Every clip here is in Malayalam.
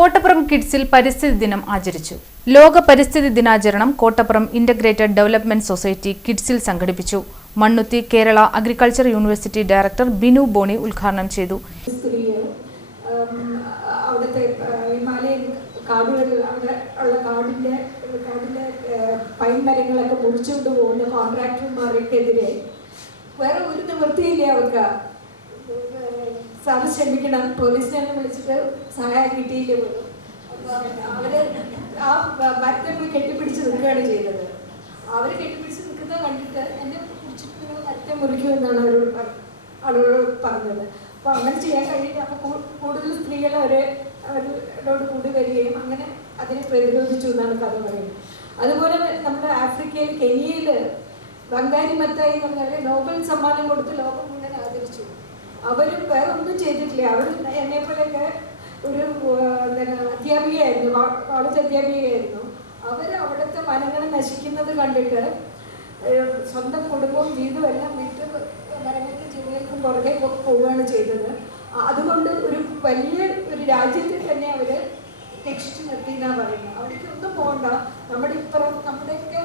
കോട്ടപ്പുറം കിഡ്സിൽ പരിസ്ഥിതി ദിനം ആചരിച്ചു. ലോക പരിസ്ഥിതി ദിനാചരണം കോട്ടപ്പുറം ഇന്റഗ്രേറ്റഡ് ഡെവലപ്മെന്റ് സൊസൈറ്റി കിഡ്സിൽ സംഘടിപ്പിച്ചു. Mannuthy Kerala agriculture university director Binu Boney ഉദ്ഘാടനം ചെയ്തു. പൈൻമരങ്ങളൊക്കെ മുറിച്ചുകൊണ്ട് പോകുന്ന കോൺട്രാക്ടർമാർക്കെതിരെ വേറെ ഒരു നിവൃത്തിയില്ലേ അവർക്ക്. സാറ് ക്ഷമിക്കണം, പോലീസിനെ വിളിച്ചിട്ട് സഹായം കിട്ടിയില്ലേ പോലും. അവര് ആ മരത്തെ പോയി കെട്ടിപ്പിടിച്ച് നിൽക്കുകയാണ് ചെയ്തത്. അവര് കെട്ടിപ്പിടിച്ച് നിൽക്കുന്നത് കണ്ടിട്ട് എന്നെ പിടിച്ചിട്ട് മരത്തെ മുറിക്കുമെന്നാണ് ആളുകളോട് പറഞ്ഞത്. അപ്പോൾ അങ്ങനെ ചെയ്യാൻ കഴിയില്ല. അപ്പോൾ കൂടുതൽ സ്ത്രീകൾ അവരോട് കൂടി വരികയും അങ്ങനെ അതിനെ പ്രതിരോധിച്ചു എന്നാണ് കഥ പറയുന്നത്. അതുപോലെ നമ്മുടെ ആഫ്രിക്കയിൽ കെനിയയിൽ ബംഗാരി മത്തായി എന്ന് പറഞ്ഞാൽ നോബൽ സമ്മാനം കൊടുത്ത് ലോകം മുഴുവൻ ആദരിച്ചു. അവരും വേറെ ഒന്നും ചെയ്തിട്ടില്ല. അവർ എന്നെപ്പോലെയൊക്കെ ഒരു അധ്യാപികയായിരുന്നു, കോളേജ് അധ്യാപികയായിരുന്നു. അവർ അവിടുത്തെ വനങ്ങൾ നശിക്കുന്നത് കണ്ടിട്ട് സ്വന്തം കുടുംബവും ജീവിതവും എല്ലാം വിട്ട് മരങ്ങൾക്ക് ജീവികൾക്കും പുറകെ പോവുകയാണ് ചെയ്തത്. അതുകൊണ്ട് ഒരു വലിയ ഒരു രാജ്യത്തിൽ തന്നെ അവർ രക്ഷിച്ചു നിർത്തി എന്നാണ് പറയുന്നത്. അവിടേക്ക് ഒന്നും പോകണ്ട. നമ്മുടെയൊക്കെ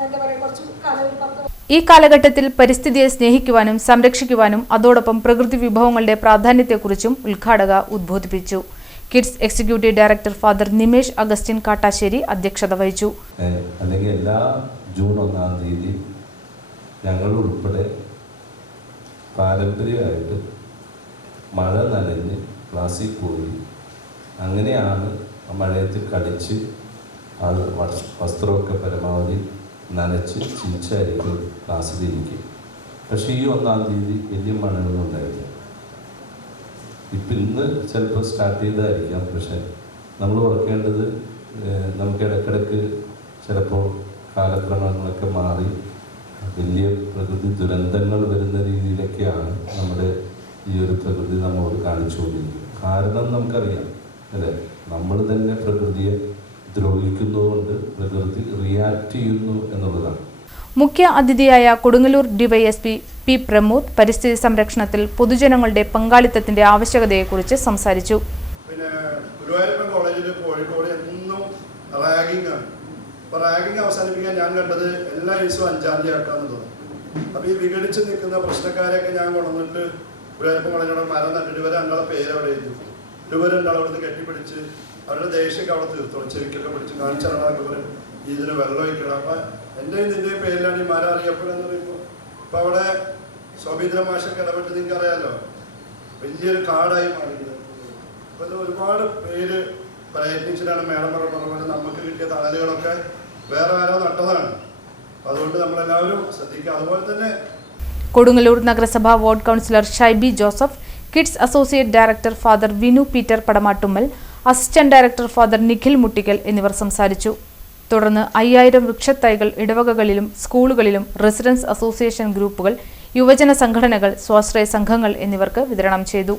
എന്താ പറയുക, കുറച്ച് കാലം ഈ കാലഘട്ടത്തിൽ പരിസ്ഥിതിയെ സ്നേഹിക്കുവാനും സംരക്ഷിക്കുവാനും അതോടൊപ്പം പ്രകൃതി വിഭവങ്ങളുടെ പ്രാധാന്യത്തെക്കുറിച്ചും ഉദ്ഘാടക ഉദ്ബോധിപ്പിച്ചു. Kids executive director father Nimesh Augustine Kattassery അധ്യക്ഷത വഹിച്ചു. അല്ലെങ്കിൽ എല്ലാ ജൂൺ 1-ാം തീയതി ഞങ്ങൾ ഉൾപ്പെടെ പാരമ്പര്യമായിട്ട് മഴ നനഞ്ഞ് ക്ലാസ്സിൽ പോയി അങ്ങനെയാണ് മഴയത്തിൽ കളിച്ച് വസ്ത്രമൊക്കെ പരമാവധി നനച്ച് ചീച്ചായിരിക്കും ക്ലാസ്സിലിരിക്കും. പക്ഷേ ഈ 1-ാം തീയതി വലിയ മഴയൊന്നും ഉണ്ടായില്ല. ഇപ്പം ഇന്ന് ചിലപ്പോൾ സ്റ്റാർട്ട് ചെയ്തായിരിക്കാം. പക്ഷേ നമ്മൾ ഓർക്കേണ്ടത് നമുക്ക് ഇടയ്ക്കിടയ്ക്ക് ചിലപ്പോൾ കാലക്രമങ്ങളൊക്കെ മാറി വലിയ പ്രകൃതി ദുരന്തങ്ങൾ വരുന്ന രീതിയിലൊക്കെയാണ് നമ്മുടെ ഈ ഒരു പ്രകൃതി നമ്മളോട് കാണിച്ചുകൊണ്ടിരിക്കുന്നത്. കാരണം നമുക്കറിയാം അല്ലേ, നമ്മൾ തന്നെ പ്രകൃതിയെ ദ്രോഹിക്കുന്നതുകൊണ്ട് പ്രകൃതി റിയാക്ട് ചെയ്യുന്നു എന്നുള്ളതാണ്. മുഖ്യ അതിഥിയായ കൊടുങ്ങല്ലൂർ ഡിവൈഎസ്പി പി പ്രമോദ് പരിസ്ഥിതി സംരക്ഷണത്തിൽ പൊതുജനങ്ങളുടെ പങ്കാളിത്തത്തിന്റെ ആവശ്യകതയെക്കുറിച്ച് സംസാരിച്ചു. പിന്നെ ഗുരുവായൂരപ്പൻ കോളേജിൽ കോഴിക്കോട് എന്നും റാഗിംഗ് ആണ്. അപ്പോൾ റാഗിംഗ് അവസാനിപ്പിക്കാൻ ഞാൻ കണ്ടത് എല്ലാ ദിവസവും 5-ാം തീയതി ആക്കാമെന്ന് തോന്നി. അപ്പോൾ ഈ വിഘടിച്ച് നിൽക്കുന്ന പ്രശ്നക്കാരെയൊക്കെ ഞാൻ കൊണ്ടുവന്നിട്ട് ഗുരുവായൂരപ്പൻ കോളേജിനോട് മരം നട്ടിട്ട് ഇവരെ രണ്ടാളെ പേര് അവിടെ എഴുതി. ഇവർ രണ്ടാളെ അവിടുന്ന് കെട്ടിപ്പിടിച്ച് അവരുടെ ദേഷ്യമൊക്കെ അവിടെ തീർത്തോളും. ചെവിക്കൊക്കെ പിടിച്ച് കാണിച്ചാളൊക്കെ പറയും ഇതിന് വെള്ളം ഒഴിക്കണം. അപ്പം എൻ്റെയും നിൻ്റെയും പേരിലാണ് ഈ മരം അറിയപ്പെടുകയെന്ന് പറയുമ്പോൾ ഇപ്പം അവിടെ സ്വബീന്ദ്ര മാഷൊക്കെ ഇടപെട്ട് നിങ്ങൾക്ക് അറിയാമല്ലോ, വലിയൊരു കാടായി മാറിയത്. അപ്പോൾ ഇത് ഒരുപാട് പേര് പ്രയത്നിച്ചിട്ടാണ് മേളം പറഞ്ഞ നമുക്ക് കിട്ടിയ തണലുകളൊക്കെ വേറെ ആരോ നട്ടതാണ്. അതുകൊണ്ട് നമ്മളെല്ലാവരും ശ്രദ്ധിക്കുക. അതുപോലെ തന്നെ കൊടുങ്ങല്ലൂർ നഗരസഭ ward councillor Shaibi Joseph, kids associate director father Vinu Peter Padamattummal, assistant director father Nikhil മുട്ടിക്കൽ എന്നിവർ സംസാരിച്ചു. തുടർന്ന് 5000 വൃക്ഷത്തൈകൾ ഇടവകകളിലും സ്കൂളുകളിലും റെസിഡൻസ് അസോസിയേഷൻ ഗ്രൂപ്പുകൾ, യുവജന സംഘടനകൾ, സ്വാശ്രയ സംഘങ്ങൾ എന്നിവർക്ക് വിതരണം ചെയ്തു.